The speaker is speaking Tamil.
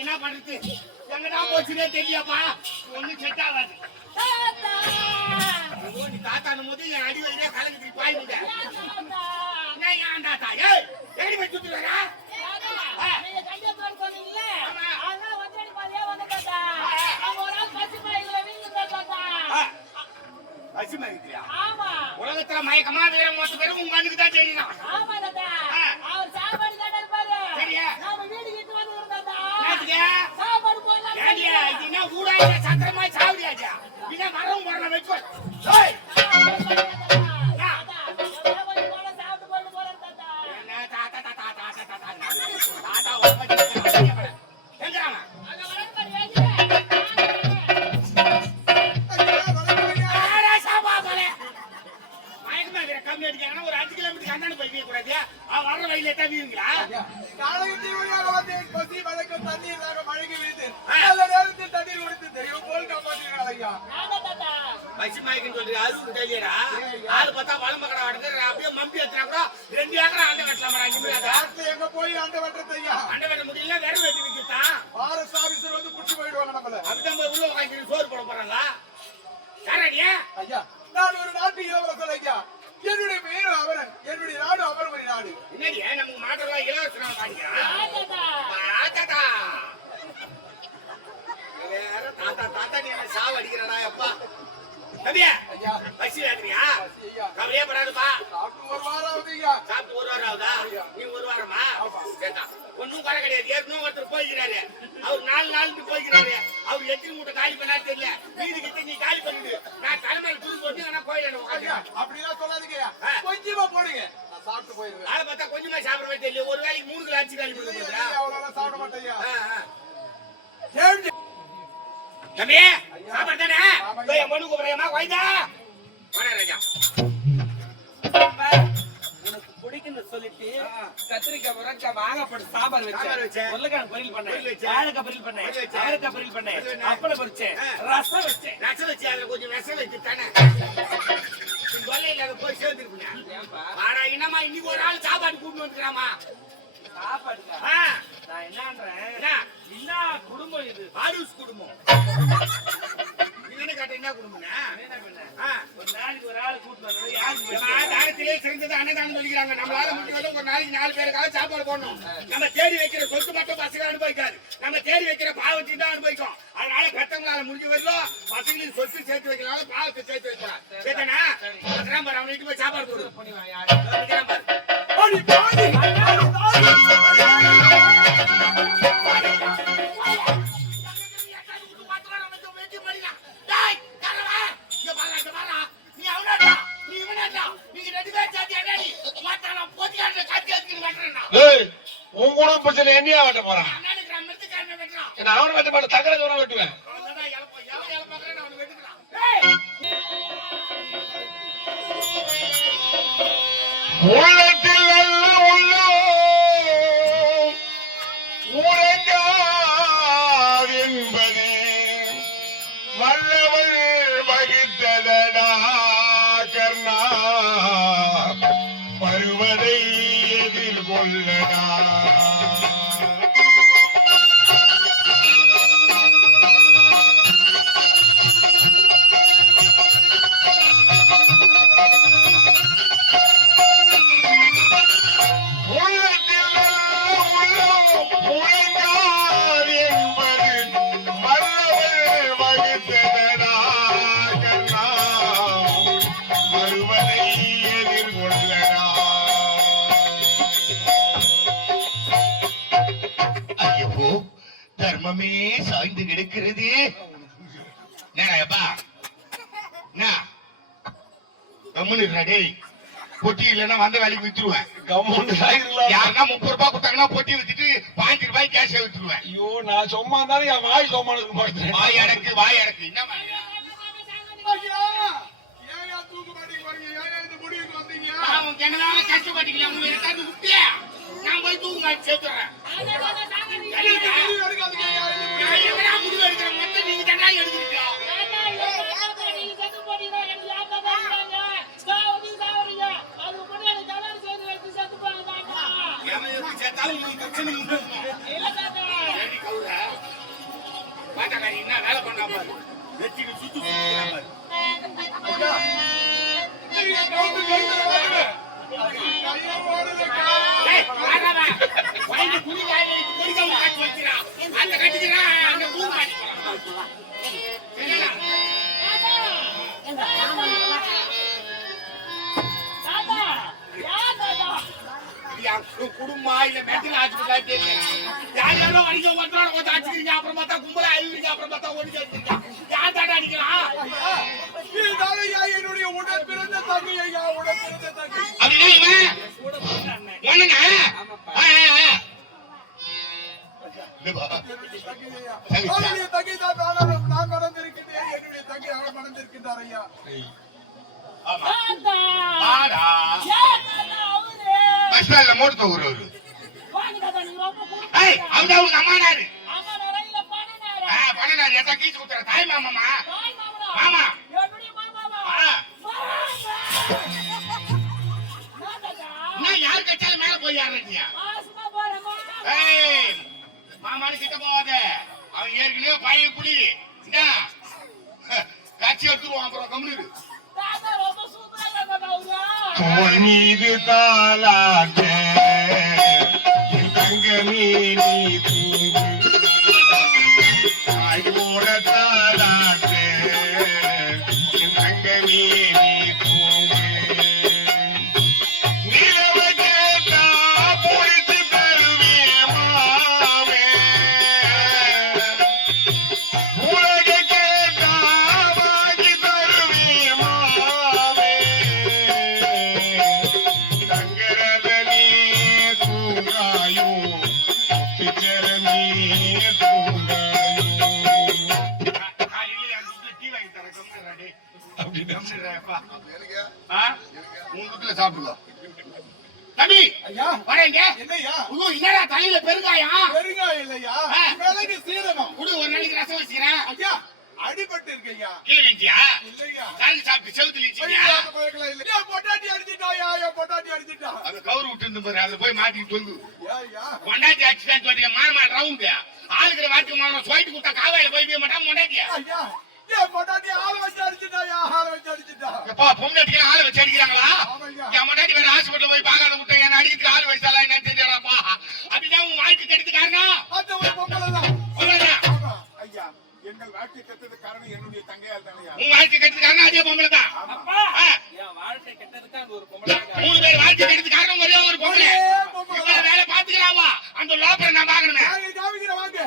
என்ன பண்றது? எங்கடா போச்சுனே தெரியப்பா. ஒண்ணும் செட் ஆகாது. நீ தாத்தானும் போது என் அடி வயிறே கலங்கி பாய் முண்ட. நான் ஏன் தாத்தா? ஏய், எங்கடி போய் சுத்தி வரா? நீங்க கண்டிப்பா சொன்னீங்கல்ல. அதான் ஒத்தடி பாதியா வந்து தாத்தா. அவங்க ஒரு ஆள் பச்சை மயக்கல வீங்க தாத்தா. பச்சை மயக்கறியா? ஆமா. உலகத்துல மயக்கமா வேற மொத்த பேரும் உங்க கண்ணுக்கு தான் தெரியும். ஆமா தாத்தா. அவர் சாப்பாடு தானே இருப்பாரு. சரியா? நாம வீட்டுக்கு இட்டு வந்து தாத்தா. என்னதுக்கு? சாப்பாடு போடலாம். ஏண்டியா, இது என்ன ஊடாயில சத்திரமா சாவடியாச்சா? இத மரம் போறல வெச்சு. ஏய்! ஒரு 5 கிலோமீட்டர் கண்ணாடி போய் கூடாது. வர்ற வழியில தவிங்களா? காலையில் தீவிரையாக வந்து பசி வழக்கம் தண்ணீராக மழகி விழுது. நல்ல நேரத்தில் தண்ணீர் குடித்து தெரியும் போல் காப்பாற்றுகிறார் ஐயா. பசி மயக்கம் சொல்றீங்க, அது தெரியலடா. ஆளு பார்த்தா வளம்ப கடை வாடுது. அப்படியே மம்பி எடுத்துனா கூட 2 ஏக்கர் அண்டை வெட்டலாமா? நிமிராத எங்க போய் அண்டை வெட்டுறது ஐயா? அண்டை வெட்ட முடியல, வேற வெட்டி விற்கிறான். ஃபாரஸ்ட் ஆபீசர் வந்து குடிச்சு போயிடுவாங்க நம்மள. அப்படிதான் போய் உள்ள உட்காந்து சோறு போட போறாங்க. யாரடியா? ஐயா, நான் ஒரு நாட்டு இளவரசர் ஐயா. என்னுடைய பேரு அவரன். என்னுடைய நாடு அமர்வரி நாடு. என்னடி நமக்கு மாட்டெல்லாம் இலவசம் வாங்கிக்கிறான். தாத்தா வேற தாத்தா தாத்தா நீ என்ன சாவ அடிக்கிறடா அப்பா. தம்பியா ஐயா, பசி ஆகுறியா? ஐயா, கவலையே படாதுப்பா. சாப்பிட்டு ஒரு வாரம் ஆகுது ஐயா. சாப்பிட்டு 1 வாரம் ஆகுதா? நீ 1 வாரமா? கேட்டா ஒன்னும் குறை கிடையாது. ஏற்கனவே ஒருத்தர் போய்க்கிறாரு. அவர் 4 நாளுக்கு போய்க்கிறாரு. அவர் எத்தனை மூட்டை காலி பண்ணா தெரியல. வீடு கிட்ட நீ காலி பண்ணிடு. நான் தலைமையில் தூக்கி போட்டு ஆனா கோயில ஐயா, அப்படிலாம் சொல்லாதீங்க ஐயா. கொஞ்சமா போடுங்க, நான் சாப்பிட்டு போயிருவேன். அதை பார்த்தா கொஞ்சமா சாப்பிடவே தெரியல. ஒரு வேலைக்கு 3 கிலோ அரிசி காலி பண்ணுறா. அவ்வளவு சாப்பிட மாட்டேன் ஐயா. தம்பி சாப்பாடு தானே? என் பொண்ணு கூப்பிடுறேம்மா. வாய்தா வாடா ராஜா. உனக்கு பிடிக்குன்னு சொல்லிட்டு கத்திரிக்காய் முருங்கை மாங்காய் போட்டு சாம்பார் வச்சேன், உருளைக்கிழங்கு பொரியல் பண்ணேன், வாழைக்காய் பொரியல் பண்ணேன், அவரைக்காய் பொரியல் பண்ணேன், அப்பளம் பொரிச்சேன், ரசம் வச்சேன். ரசம் வச்சு அதுல கொஞ்சம் விஷம் வச்சு தானே கொல்லையில போய் சேர்ந்துருப்பேன். ஆனா என்னம்மா இன்னைக்கு ஒரு ஆள் சாப்பாடு கூட்டு வந்துக்கிறாமா? சாப்பாடுக்கா? நான் என்னன்றேன், என்ன குடும்பம் இது? ஆரூஸ் குடும்பம். என்ன கேட்ட என்ன குடும்பம்னா? ஒரு நாளைக்கு ஒரு ஆள் கூட்டு வந்து யாருக்கு தானத்திலே சிறந்தது அன்னதானம் சொல்லிக்கிறாங்க. நம்மளால முடிஞ்சது ஒரு நாளைக்கு 4 பேருக்காக சாப்பாடு போடணும். நம்ம தேடி வைக்கிற சொத்து மட்டும் பசங்க அனுபவிக்காது. நம்ம தேடி வைக்கிற பாவத்தை தான் அனுபவிக்கும். அதனால பெத்தவங்களால முடிஞ்ச வரைக்கும் பசங்களுக்கு சொத்து சேர்த்து வைக்கிறனால பாவத்தை சேர்த்து வைக்கலாம். கேட்டனா அவன் வீட்டுக்கு போய் சாப்பாடு போடு. உன் கூட பிரச்சனை என்னையா வெட்ட போறான்? அவனை வெட்ட மாட்டேன், தகர தூரம் வெட்டுவேன். உள்ளத்தில் நல்ல உள்ளம் உரையார் என்பது வல்லவள் வகித்ததடா கர்ணா, வருவதை எதிர்கொள்ளடா. தர்மமே சாய்ந்து கிடக்கிறது. பொட்டி இல்லன்னா வந்த வேலைக்கு வித்துருவேன். யாருன்னா 30 ரூபாய் கொடுத்தாங்கன்னா பொட்டி வித்துட்டு 5 ரூபாய் கேஷ் வித்துருவேன். ஐயோ, நான் சும்மா இருந்தாலும் என் வாய் சும்மா இருக்கு. வாய் அடக்கு வாய் அடக்கு. என்ன தூக்க மாட்டேங்க? இந்த முடிவுக்கு வந்தீங்க? என்னதான கஷ்டப்பட்டீங்களா? உங்களுக்கு விட்டியா? நான் போய் தூக்க மாட்டேன் சேர்த்துறேன். முடிவு எடுக்கிற மொத்தம் நீங்க தானே எடுக்கிறீங்க. சேர்த்தாலும் உங்களுக்கு பிரச்சனை வேலைக்காரி என்ன வேலை பண்ணா பாரு. வெற்றிக்கு சுத்தி சுத்திக்கிறான் பாரு. ஐயா, நீங்க கவுந்து வாங்க. கையை ஓடுதுக்கா. ஏய், வாடாடா. வயது குடிக்காய் குடிக்காம காட்டி வைக்கிறான். அந்த கட்டிக்கிறான், அந்த பூ காட்டிக்கிறான். சரியா? இது உன் குடும்பமா இல்ல மெட்டல் ஆஸ்பத்திரியா தெரியல. யார் யாரோ அடிக்க வந்தாலும் கொஞ்சம் அடிச்சுக்கிறீங்க, அப்புறம் பார்த்தா கும்பலா அழுவீங்க, அப்புறம் பார்த்தா ஓடி சேர்த்துருக்கீங்க. யார் தாண்டா அடிக்கலாம்? இதுதான் ஐயா என்னுடைய உடன் பிறந்த தங்கை ஐயா, உடன் பிறந்த தங்கை. அப்படின்னா இவன் கூட பிறந்த அண்ணன். ஒண்ணுங்க. ஆமாப்பா. இதுவா? தங்கை ஐயா. அவருடைய தங்கை தான் நான் மறந்திருக்கிறேன். என்னுடைய தங்கை அவர் மறந்திருக்கின்றார் ஐயா. ஆமா. ஆடா. பஸ் ஸ்டாண்ட்ல மோட்டு தூக்குறவரு. ஏய், அவன்தான் உங்க அம்மானாரு. பண்ணனாரு. எதா கீச்சு குத்துற தாய் மாமாமா. மாமா. நான் யாரு கச்சாலும் மேல போய் யாருங்க. ஏய், மாமானு கிட்ட போவாத. அவன் ஏற்கனவே பையன் குடி. இந்தா. கட்சி எடுத்துருவான் அப்புறம் கம்முனு. தோள் மீது தாலாட்ட தங்கமே நீ தூங்கு தாயோட தாலாட்ட தங்கமே நீ தூங்கு நிலவ கேட்டா பொழித்து தருவே மாவே உலக கேட்டா வாங்கி தருவே மாவே தங்கரதனே தூங்காயோ சிச்சரமே தூங்காயோ காலையில அந்த டீ வாங்கி தர கம்முறாடே அப்படி கம்முறாப்பா உங்க வீட்டுல சாப்பிடுங்க தம்பி ஐயா, வரேங்க என்னய்யா? ஐயோ என்னடா தலையில பெருங்காயம் பெருங்காயம் இல்லையா, மிளகு சீரகம். குடு ஒரு நாளைக்கு ரசம் வச்சுக்கிறேன் ஐயா, அடிபட்டு இருக்கு ஐயா. கீழே வீச்சியா இல்லையா? காலி சாப்பிட்டு செவுத்துல வச்சுக்கியா ஐயா, அந்த பழக்கம் இல்லை. ஐயா, பொட்டாட்டி அடிச்சிட்டாயா, என் பொட்டாட்டி அடிச்சிட்டா. அது கவுரு விட்டு இருந்து பாரு அதுல போய் மாட்டிட்டு வந்து ஐயா, கொண்டாட்டி ஆக்சிடென்ட் வந்து மானமா ரவுண்ட் ஆளுக்கிற வாட்டி மானம் சொல்லிட்டு கொடுத்தா காவாயில போய் மாட்டான் கொண்டாட்டியா ஐயா, என் பொட்டாட்டி ஆள் வச்சு அடிச்சிட்டாயா, ஆள் வச்சு அடிச்சிட்டா. எப்பா பொண்டாட்டிக்கு ஆளை வச்சு அடிக்கிறாங்களா ஆமாய்யா. என் முன்னாடி வேற ஹாஸ்பிட்டல் போய் பார்க்காத விட்டேன் என்ன அடிக்கிறதுக்கு ஆள் வச்சாலா என்ன தெரியாதாப்பா அப்படிதான் உன் வாழ்க்கை கெடுத்துக்காருங்க அந்த ஒரு பொம்பளை தான். சொல்லுங்க ஆமா. ஐயா, எங்கள் வாழ்க்கை கெட்டது காரணம் என்னுடைய தங்கையால் தானையா. உன் வாழ்க்கை கெடுத்துக்காருன்னா அதே பொம்பளை தான் அப்பா, என் வாழ்க்கை கெட்டதுக்கு அந்த ஒரு பொம்பளை இருக்கா? 3 பேர் வாழ்க்கை கெடுத்துக்காரங்க ஒரே ஒரு பொம்பளை ஒரே பொம்பளை இவ்வளவு வேலை பாத்துக்கிறாவா அந்த லோப்பரை நான் பாக்கணுமே நான் காமிக்கிறேன் வாங்க.